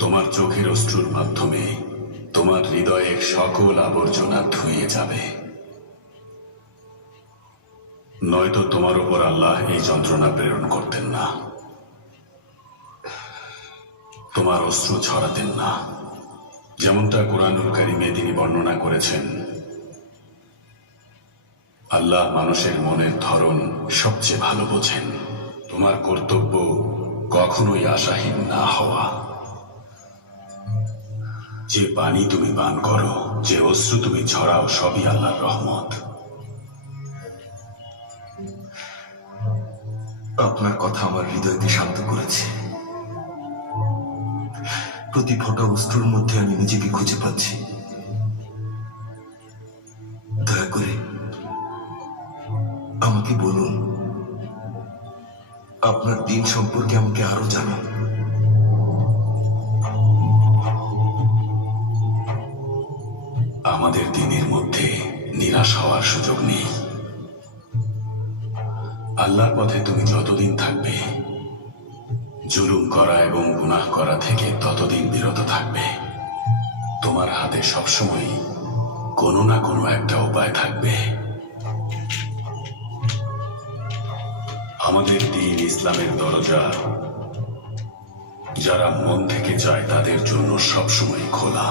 তোমার চোখের অশ্রুর মাধ্যমে তোমার হৃদয়ের সকল আবর্জনা ধুয়ে যাবে, নয়তো তোমার উপর আল্লাহ এই যন্ত্রণা প্রেরণ করতেন না, তোমার অশ্রু ছড়াতেন না। যেমনটা কুরআনুল কারীমে তিনি বর্ণনা করেছেন, আল্লাহ মানুষের মনের ধরন সবচেয়ে ভালো বোঝেন। তোমার কর্তব্য কখনোই আশাহীন না হওয়া। যে পানি তুমি পান করো, যে অশ্রু তুমি ছড়াও, সবই আল্লাহর রহমত। আপনার কথা আমার হৃদয়কে শান্ত করেছে। প্রতি ফোঁটা অশ্রুর মধ্যে আমি নিজেকে খুঁজে পাচ্ছি। দয়া করে আমাকে বলুন, আপনার দিন সম্পর্কে আমাকে আরো জানান। আমাদের দিনের মধ্যে নিরাশ হওয়ার সুযোগ নেই। আল্লাহর পথে তুমি যতদিন থাকবে, জুলুম করা এবং গুনাহ করা থেকে ততদিন বিরত থাকবে। তোমার হাতে সবসময় কোনো না কোনো একটা উপায় থাকবে। আমাদের দ্বীন ইসলামের দরজা যারা মন থেকে চায় তাদের জন্য সবসময় খোলা।